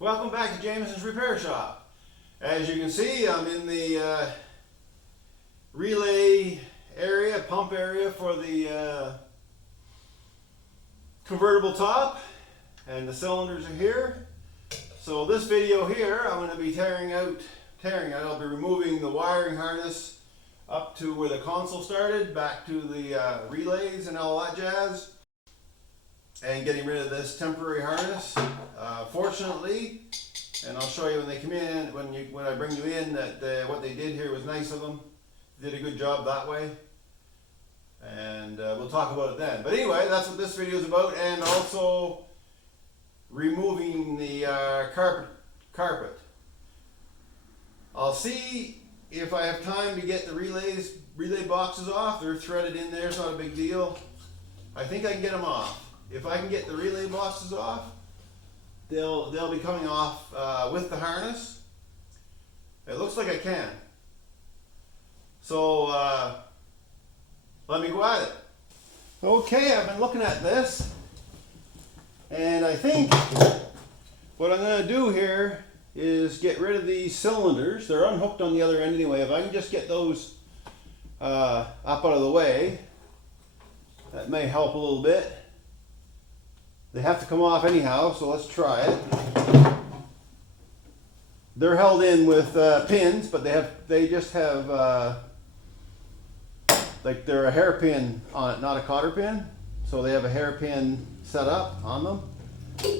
Welcome back to Jameson's Repair Shop. As you can see, I'm in the relay area, pump area for the convertible top, and the cylinders are here. So this video here, I'm going to be tearing out, I'll be removing the wiring harness up to where the console started, back to the relays and all that jazz, and getting rid of this temporary harness. Fortunately, and I'll show you when they come in, when I bring you in, that what they did here was nice of them. They did a good job that way, and we'll talk about it then. But anyway, that's what this video is about, and also removing the carpet. I'll see if I have time to get the relay boxes off. They're threaded in there, it's not a big deal. I think I can get them off. If I can get the relay boxes off, they'll be coming off with the harness. It looks like I can. So let me go at it. Okay, I've been looking at this, and I think what I'm going to do here is get rid of these cylinders. They're unhooked on the other end anyway. If I can just get those up out of the way, that may help a little bit. They have to come off anyhow, so let's try it. They're held in with pins, but they just have like they're a hairpin on it, not a cotter pin. So they have a hairpin set up on them,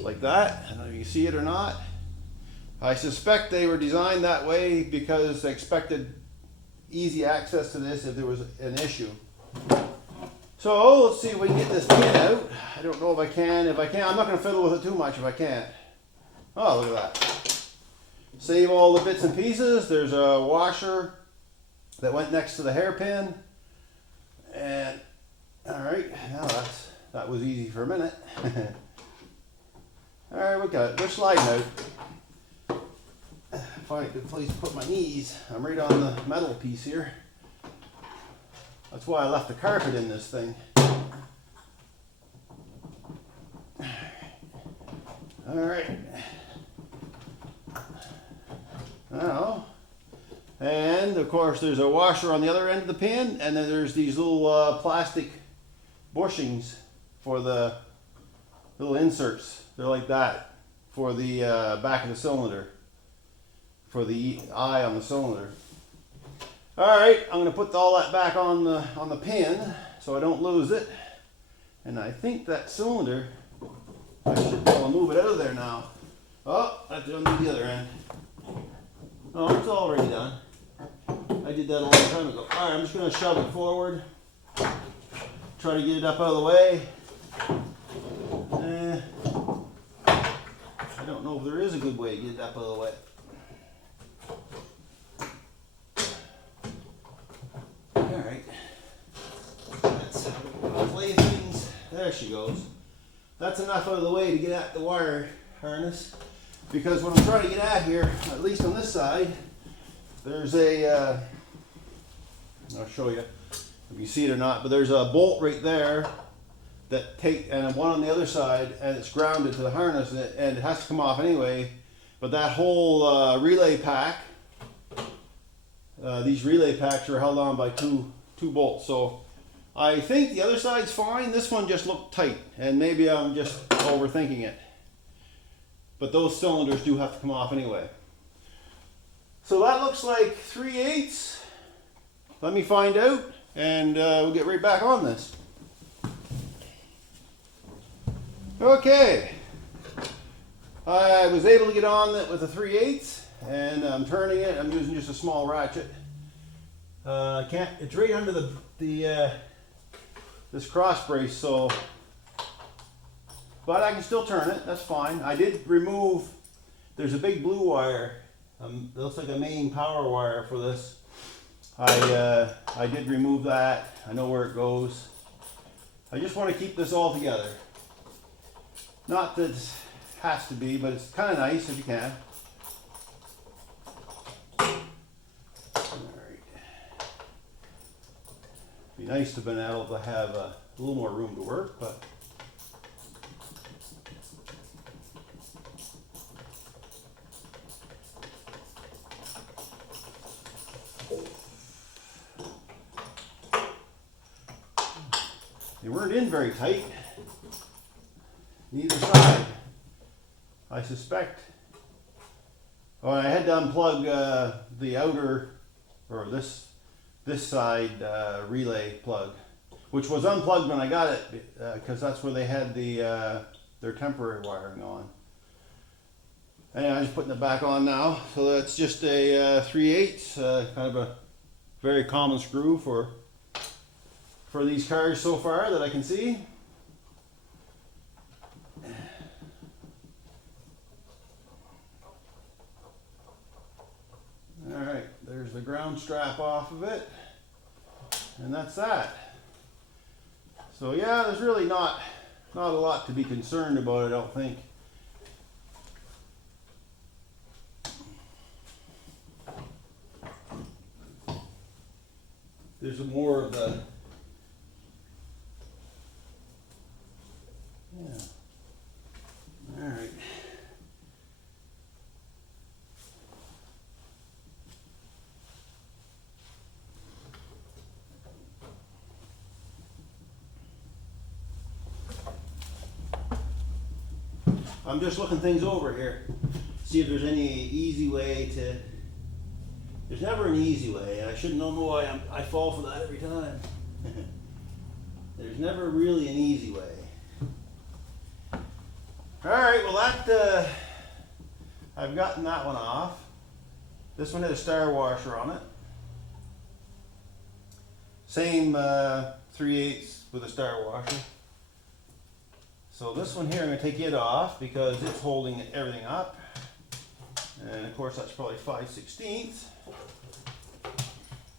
like that. I don't know if you see it or not. I suspect they were designed that way because they expected easy access to this if there was an issue. So let's see if we can get this pin out. I don't know if I can. If I can, I'm not going to fiddle with it too much if I can't. Oh, look at that. Save all the bits and pieces. There's a washer that went next to the hairpin. And, alright, now that was easy for a minute. Alright, we're sliding out. Find a good place to put my knees. I'm right on the metal piece here. That's why I left the carpet in this thing. Alright. Now, and of course there's a washer on the other end of the pin, and then there's these little plastic bushings for the little inserts. They're like that for the back of the cylinder, for the eye on the cylinder. Alright, I'm going to put all that back on the pin so I don't lose it. And I think that cylinder, I should be able to move it out of there now. Oh, I have to undo the other end. Oh, it's already done. I did that a long time ago. Alright, I'm just going to shove it forward. Try to get it up out of the way. I don't know if there is a good way to get it up out of the way. Alright, that's how we lay things. There she goes. That's enough out of the way to get at the wire harness, because what I'm trying to get at here, at least on this side, there's a, I'll show you if you see it or not, but there's a bolt right there that and one on the other side, and it's grounded to the harness, and it has to come off anyway. But that whole relay pack, these relay packs are held on by two bolts. So I think the other side's fine. This one just looked tight, and maybe I'm just overthinking it. But those cylinders do have to come off anyway. So that looks like 3/8. Let me find out, and we'll get right back on this. Okay. I was able to get on it with a 3/8, and I'm turning it. I'm using just a small ratchet. It's right under this cross brace, so, but I can still turn it. That's fine. I did remove. There's a big blue wire. It looks like a main power wire for this. I did remove that. I know where it goes. I just want to keep this all together. Not that it has to be, but it's kind of nice if you can. Alright. Be nice to have been able to have a little more room to work, but They weren't in very tight. Neither side, I suspect. Oh, and I had to unplug the outer, or this side relay plug, which was unplugged when I got it, because that's where they had their temporary wiring on. And I'm just putting it back on now. So that's just a 3/8, kind of a very common screw for these cars so far that I can see. Alright, there's the ground strap off of it. And that's that. So yeah, there's really not a lot to be concerned about, I don't think. There's more of the, yeah. All right. I'm just looking things over here, see if there's any easy way to. There's never an easy way. I shouldn't know why I fall for that every time. There's never really an easy way. All right, well that I've gotten that one off. This one had a star washer on it. Same 3/8 with a star washer. So this one here, I'm going to take it off because it's holding everything up. And of course that's probably 5/16.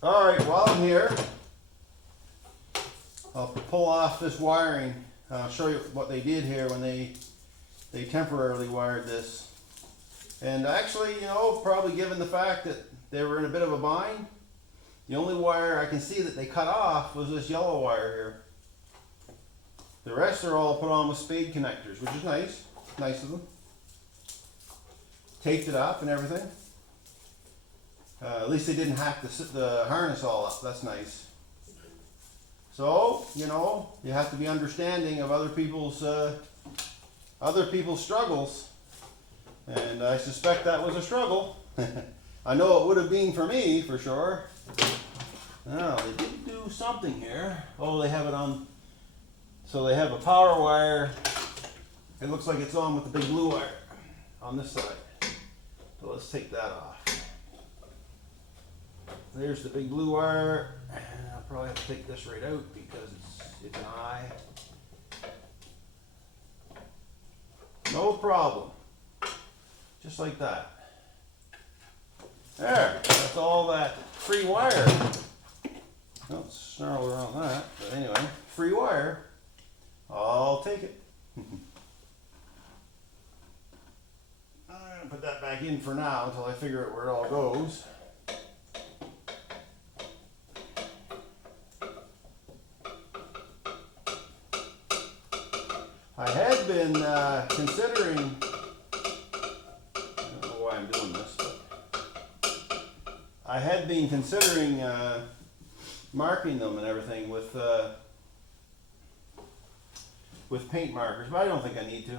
Alright, while I'm here, I'll pull off this wiring. I'll show you what they did here when they temporarily wired this. And actually, you know, probably given the fact that they were in a bit of a bind, the only wire I can see that they cut off was this yellow wire here. The rest are all put on with spade connectors, which is nice. Nice of them. Taped it up and everything. At least they didn't hack the harness all up. That's nice. So, you know, you have to be understanding of other people's struggles. And I suspect that was a struggle. I know it would have been for me, for sure. Now, they did do something here. Oh, they have it on. So they have a power wire. It looks like it's on with the big blue wire on this side. So let's take that off. There's the big blue wire. I'll probably have to take this right out because it's an eye. No problem. Just like that. There, that's all that free wire. Don't snarl around that, but anyway, free wire. I'll take it. I'm gonna put that back in for now until I figure out where it all goes. I had been considering, I don't know why I'm doing this, but I had been considering marking them and everything with paint markers, but I don't think I need to.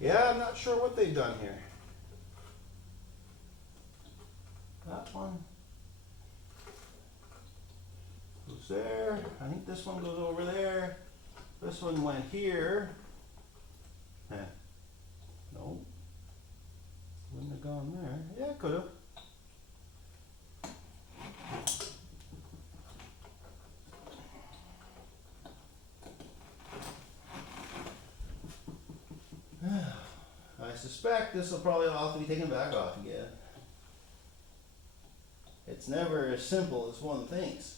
Yeah, I'm not sure what they've done here. That one goes there. I think this one goes over there. This one went here. No. Wouldn't have gone there. Yeah, it could have. I suspect this will probably have to be taken back off again. It's never as simple as one thinks.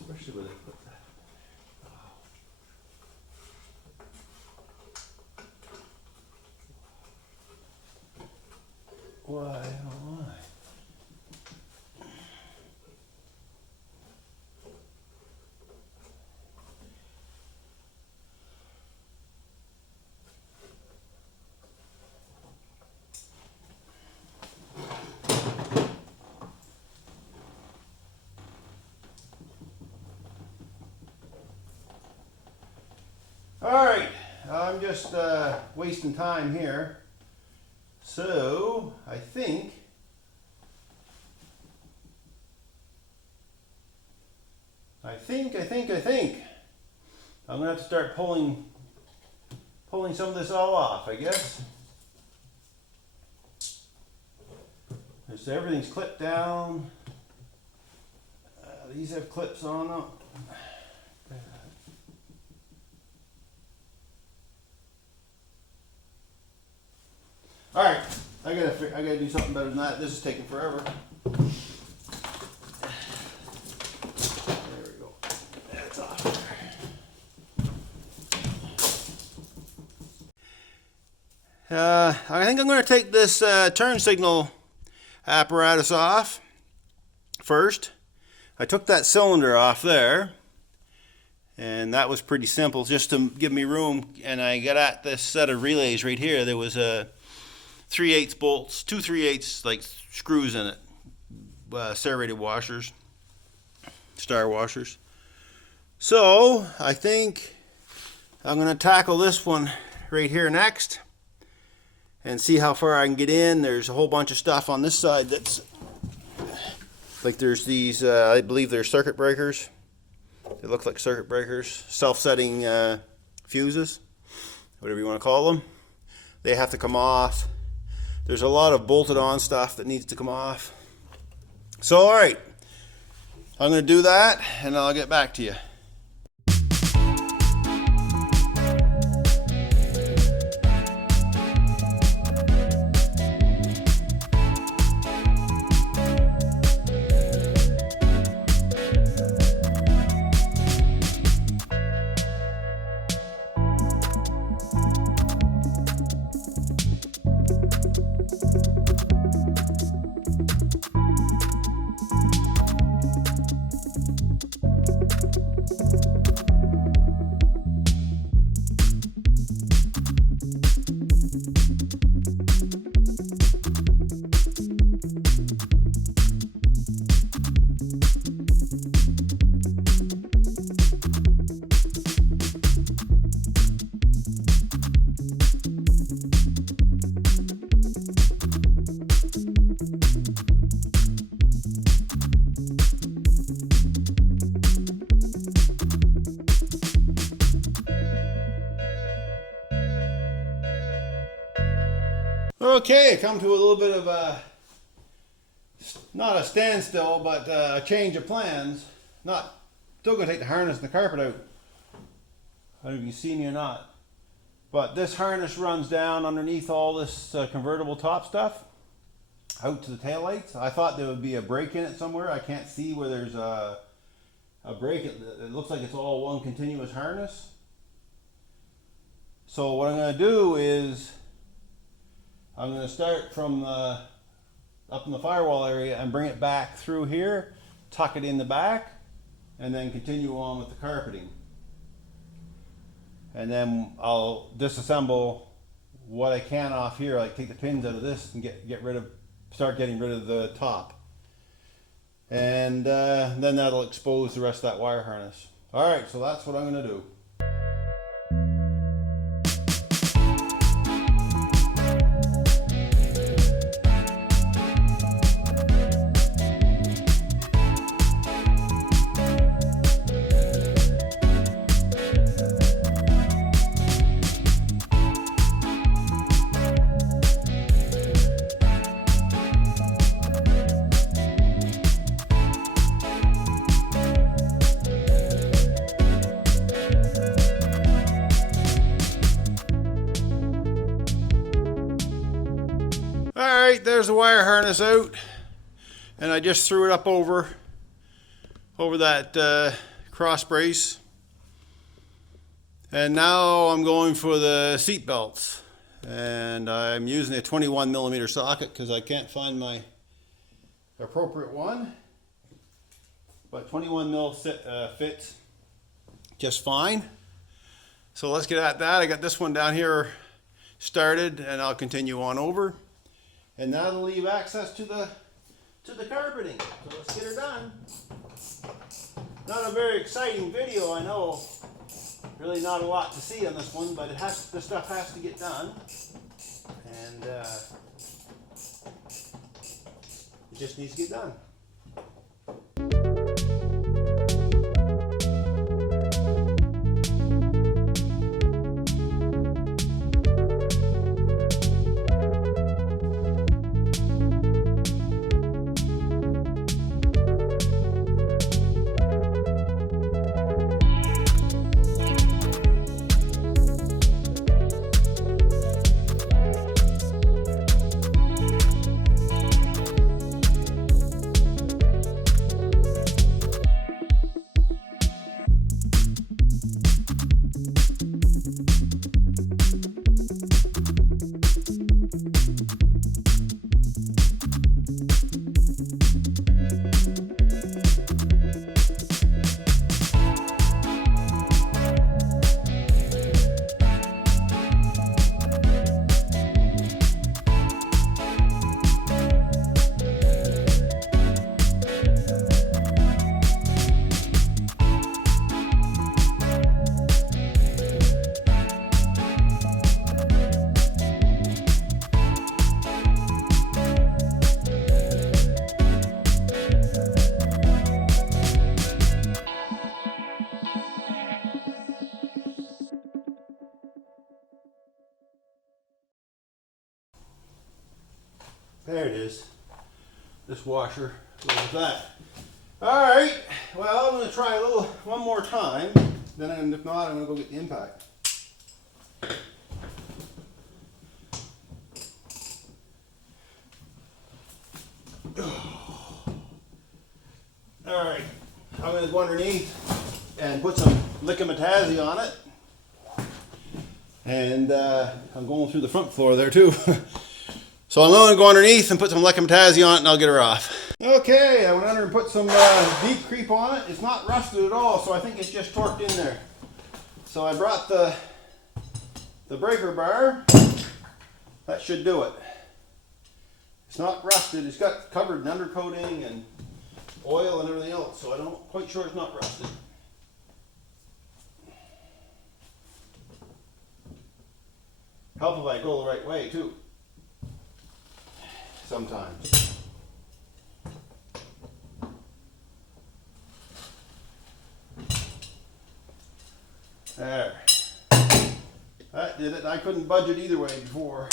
Especially with it. Alright, I'm just wasting time here. So, I think I'm gonna have to start pulling some of this all off, I guess. So everything's clipped down. These have clips on them. All right, I gotta do something better than that. This is taking forever. There we go. That's off. I think I'm going to take this turn signal apparatus off first. I took that cylinder off there, and that was pretty simple, just to give me room. And I got at this set of relays right here. There was a 3/8 bolts, 2 3/8 like screws in it, serrated washers, star washers. So I think I'm going to tackle this one right here next and see how far I can get in. There's a whole bunch of stuff on this side that's like, there's these I believe they're circuit breakers. They look like circuit breakers, self-setting fuses, whatever you want to call them. They have to come off. There's a lot of bolted on stuff that needs to come off. So alright, I'm going to do that and I'll get back to you. Okay, I come to a little bit of a, not a standstill, but a change of plans. Still going to take the harness and the carpet out. I don't know if you see me or not. But this harness runs down underneath all this convertible top stuff, out to the taillights. I thought there would be a break in it somewhere. I can't see where there's a break. It looks like it's all one continuous harness. So what I'm going to do is, I'm going to start from up in the firewall area and bring it back through here, tuck it in the back, and then continue on with the carpeting. And then I'll disassemble what I can off here, like take the pins out of this and start getting rid of the top. And then that'll expose the rest of that wire harness. All right, so that's what I'm going to do. Alright, there's the wire harness out, and I just threw it up over that cross brace, and now I'm going for the seat belts, and I'm using a 21mm socket because I can't find my appropriate one, but 21mm fits just fine. So let's get at that. I got this one down here started, and I'll continue on over. And that'll leave access to the carpeting. So let's get her done. Not a very exciting video, I know, Really not a lot to see on this one, but the stuff has to get done. And it just needs to get done. There it is. This washer goes with that. Alright, well, I'm going to try one more time. Then if not, I'm going to go get the impact. Alright, I'm going to go underneath and put some licamatazi on it. And I'm going through the front floor there too. So I'm going to go underneath and put some licamatazi on it and I'll get her off. Okay, I went under and put some deep creep on it. It's not rusted at all, so I think it's just torqued in there. So I brought the breaker bar. That should do it. It's not rusted. It's got covered in undercoating and oil and everything else, so I'm quite sure it's not rusted. Help if I go the right way too. Sometimes. There. That did it. I couldn't budge it either way before.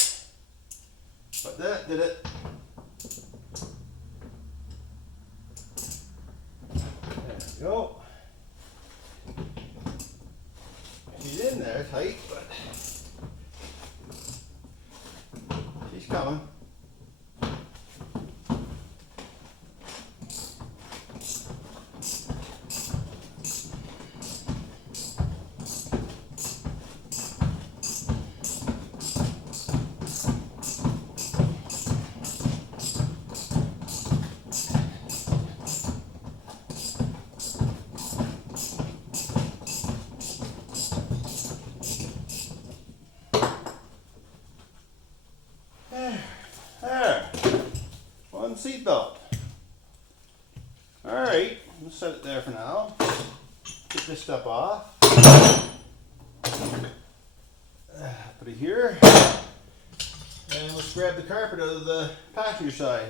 But that did it. There we go. She's in there tight, but she's coming. There. One seatbelt. Alright, let's set it there for now. Get this stuff off. Put it here. And let's grab the carpet out of the passenger side.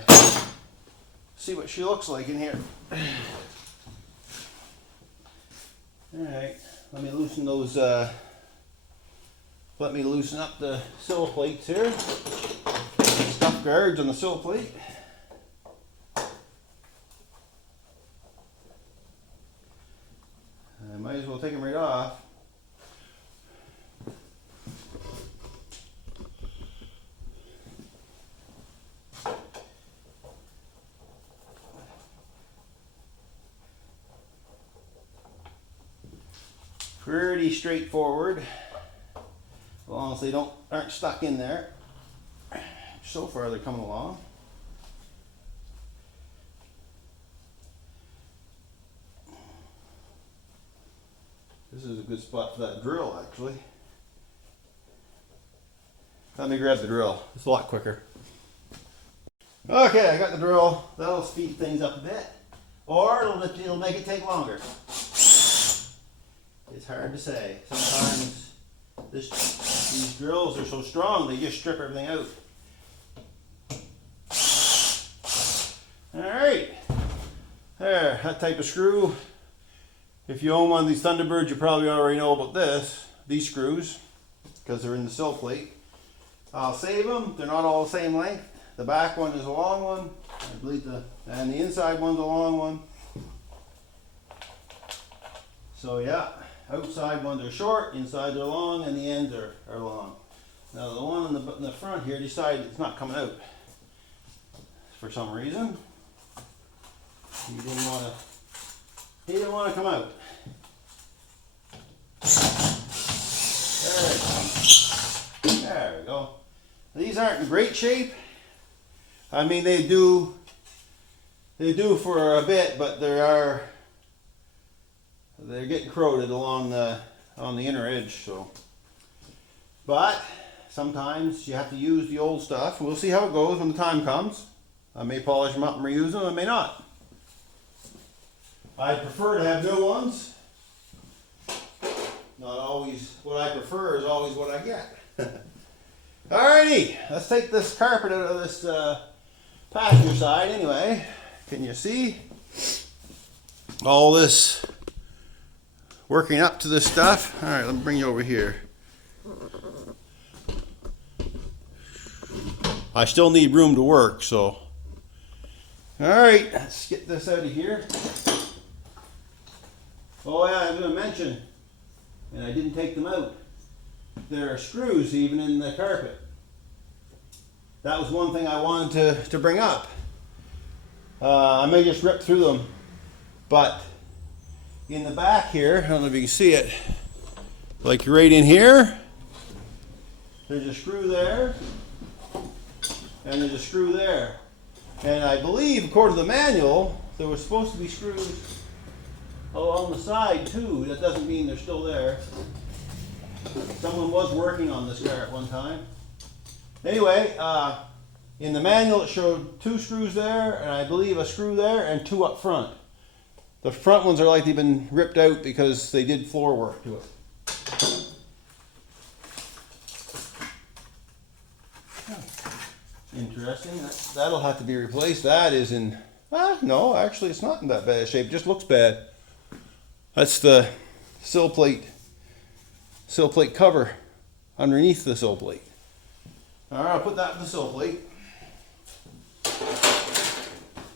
See what she looks like in here. Alright, let me loosen those, let me loosen up the sill plates here. Stuff guards on the sill plate. I might as well take them right off. Pretty straightforward, as long as they aren't stuck in there. So far they're coming along. This is a good spot for that drill, actually. Let me grab the drill. It's a lot quicker. Okay, I got the drill. That'll speed things up a bit, or it'll make it take longer. It's It's hard to say. Sometimes these drills are so strong they just strip everything out. Alright. There, that type of screw. If you own one of these Thunderbirds, you probably already know about these screws, because they're in the sill plate. I'll save them. They're not all the same length. The back one is a long one. I believe and the inside one's a long one. So yeah, outside ones are short, inside they're long, and the ends are long. Now the one in the front here decided it's not coming out for some reason. He didn't want to come out. There we go. These aren't in great shape. I mean, they do for a bit, but they're getting corroded along on the inner edge. So, but sometimes you have to use the old stuff. We'll see how it goes when the time comes. I may polish them up and reuse them. I may not. I prefer to have new ones. Not always what I prefer is always what I get. Alrighty, let's take this carpet out of this passenger side anyway. Can you see all this working up to this stuff? Alright, let me bring you over here. I still need room to work, so. Alright, let's get this out of here. Oh yeah, I was going to mention, and I didn't take them out, there are screws even in the carpet. That was one thing I wanted to bring up. I may just rip through them, but in the back here, I don't know if you can see it, like right in here, there's a screw there, and there's a screw there. And I believe, according to the manual, there was supposed to be screws along the side too. That doesn't mean they're still there. Someone was working on this car at one time. Anyway, in the manual it showed 2 screws there, and I believe a screw there, and 2 up front. The front ones are like they've been ripped out because they did floor work to it. Interesting. That'll have to be replaced. That is in... no, actually it's not in that bad shape. It just looks bad. That's the sill plate cover underneath the sill plate. Alright, I'll put that in the sill plate.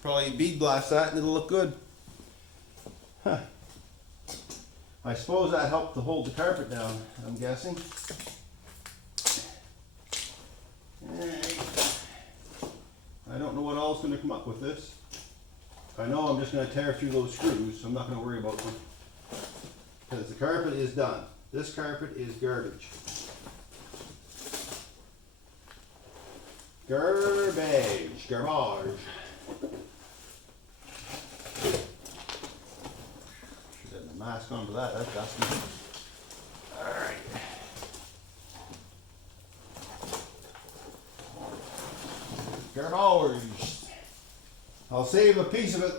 Probably bead blast that and it'll look good. Huh. I suppose that helped to hold the carpet down, I'm guessing. Alright. I don't know what all is going to come up with this. I know I'm just going to tear through those screws, so I'm not going to worry about them. Because the carpet is done. This carpet is garbage. Garbage. Garbage. Should have the mask on for that. That's dusty. Alright. Garbage. I'll save a piece of it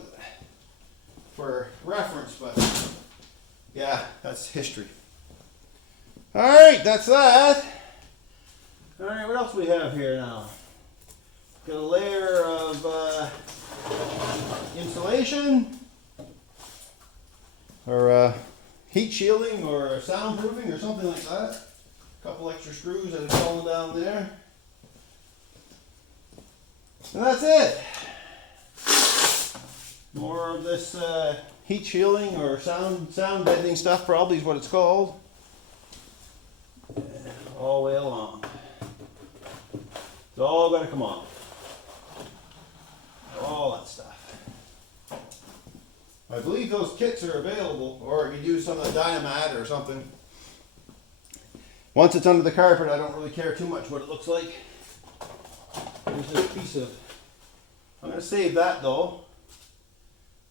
for reference, but yeah, that's history. Alright, that's that. Alright, what else we have here now? Got a layer of insulation, or heat shielding, or soundproofing, or something like that. A couple extra screws that are falling down there. And that's it. More of this heat shielding or sound bending stuff, probably is what it's called. All the way along. It's all got to come off. All that stuff. I believe those kits are available, or you use some of the Dynamat or something. Once it's under the carpet, I don't really care too much what it looks like. There's this piece of... I'm going to save that though.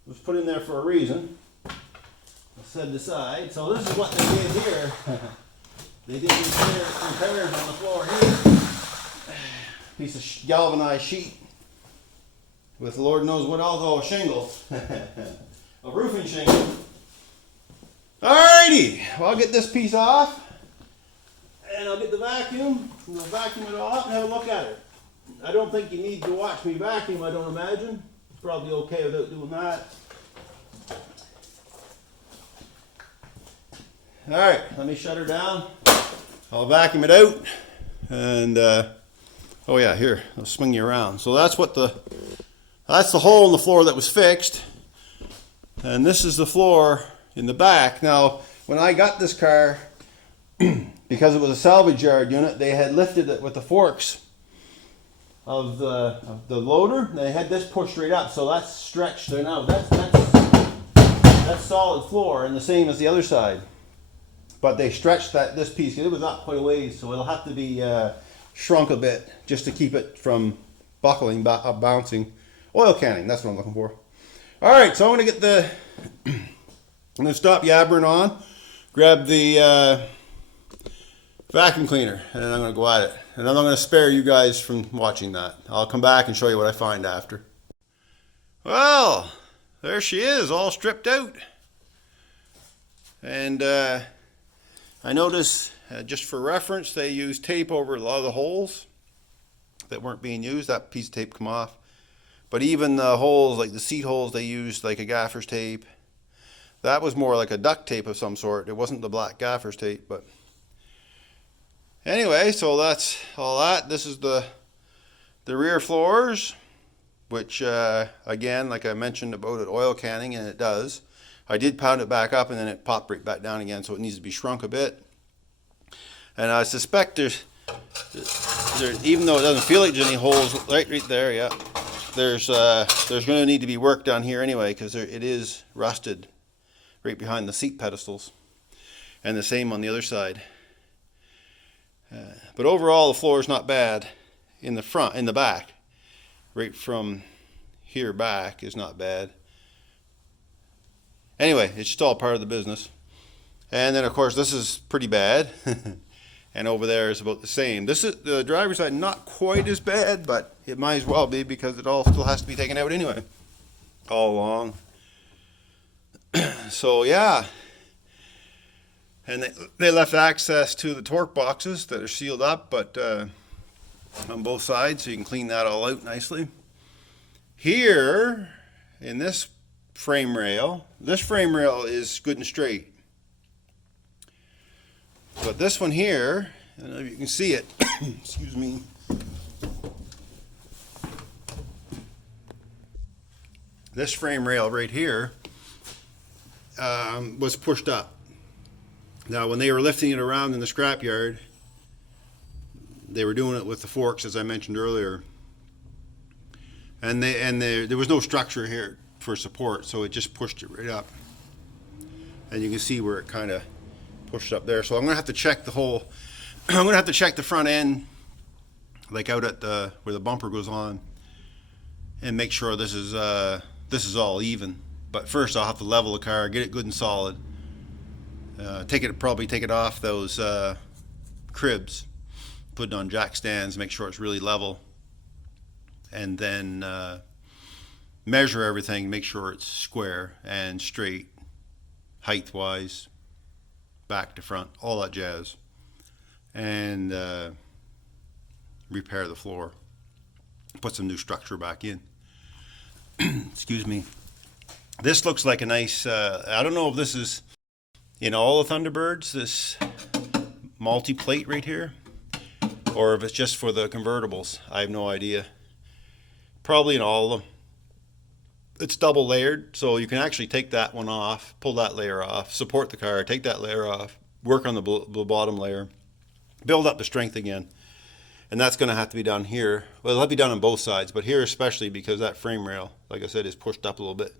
It was put in there for a reason. I'll set it aside. So this is what they did here. They did repairs on the floor here. Piece of galvanized sheet with Lord knows what else, oh, shingle. A roofing shingle. Alrighty! Alrighty, well, I'll get this piece off and I'll get the vacuum and we'll vacuum it all up and have a look at it. I don't think you need to watch me vacuum, I don't imagine. Probably okay without doing that. Alright, let me shut her down. I'll vacuum it out and oh yeah, here, I'll swing you around. So that's the hole in the floor that was fixed. And this is the floor in the back. Now, when I got this car, because it was a salvage yard unit, they had lifted it with the forks of the loader. They had this pushed straight up, so that's stretched there now. That's solid floor, and the same as the other side. But they stretched this piece, it was up quite a ways, so it'll have to be shrunk a bit just to keep it from buckling, bouncing. Oil canning, that's what I'm looking for. All right, so I'm going to get I'm going to stop yabbering on, grab the vacuum cleaner, and then I'm going to go at it. And I'm not going to spare you guys from watching that. I'll come back and show you what I find after. Well, there she is, all stripped out. And I notice, just for reference, they used tape over a lot of the holes that weren't being used. That piece of tape come off. But even the holes, like the seat holes, they used like a gaffer's tape. That was more like a duct tape of some sort. It wasn't the black gaffer's tape, but anyway, so that's all that. This is the rear floors, which again, like I mentioned about it, oil canning, and it does. I did pound it back up and then it popped right back down again, so it needs to be shrunk a bit. And I suspect there's even though it doesn't feel like there's any holes right there, yeah. There's going to need to be work done here anyway, because it is rusted right behind the seat pedestals, and the same on the other side. But overall, the floor is not bad in the front, in the back. Right from here back is not bad. Anyway, it's just all part of the business. And then of course this is pretty bad. And over there is about the same. This is the driver's side, not quite as bad, but it might as well be because it all still has to be taken out anyway, all along. So yeah, and they left access to the torque boxes that are sealed up, but on both sides, so you can clean that all out nicely. Here in this frame rail is good and straight. But this one here, I don't know if you can see it, excuse me. This frame rail right here was pushed up. Now when they were lifting it around in the scrapyard, they were doing it with the forks, as I mentioned earlier. And there was no structure here for support, so it just pushed it right up. And you can see where it kind of pushed up there. So I'm gonna have to check the whole. I'm gonna have to check the front end, like out at the where the bumper goes on, and make sure this is all even. But first, I'll have to level the car, get it good and solid. Probably take it off those cribs, put it on jack stands, make sure it's really level, and then measure everything, make sure it's square and straight, height-wise, back to front, all that jazz, and repair the floor, put some new structure back in. Excuse me. This looks like a nice, I don't know if this is in all the Thunderbirds, this multi-plate right here, or if it's just for the convertibles. I have no idea. Probably in all of them. It's double layered, so you can actually take that one off, pull that layer off, support the car, take that layer off, work on the bottom layer, build up the strength again. And that's going to have to be done here. Well, it'll have to be done on both sides, but here especially because that frame rail, like I said, is pushed up a little bit.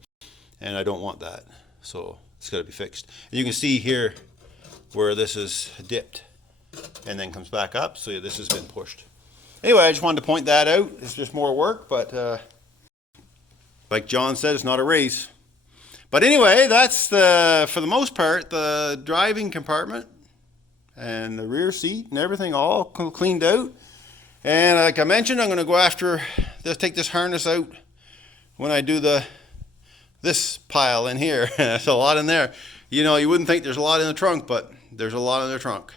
And I don't want that, so it's got to be fixed. And you can see here where this is dipped and then comes back up, so this has been pushed. Anyway, I just wanted to point that out. It's just more work, but like John said, it's not a race. But anyway, that's for the most part, the driving compartment and the rear seat and everything all cleaned out. And like I mentioned, I'm going to go after take this harness out when I do this pile in here. There's a lot in there. You know, you wouldn't think there's a lot in the trunk, but there's a lot in the trunk.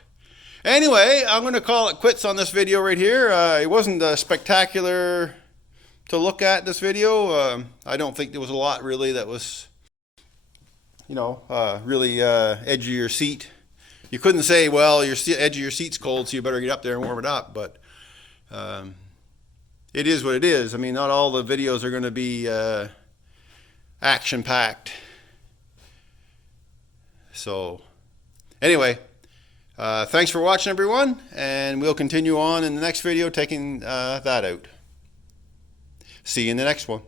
Anyway, I'm going to call it quits on this video right here. It wasn't spectacular to look at, this video. I don't think there was a lot really that was, you know, really edge of your seat. You couldn't say, well, your edge of your seat's cold, so you better get up there and warm it up. But it is what it is. I mean, not all the videos are going to be action-packed. So, anyway, thanks for watching, everyone, and we'll continue on in the next video taking that out. See you in the next one.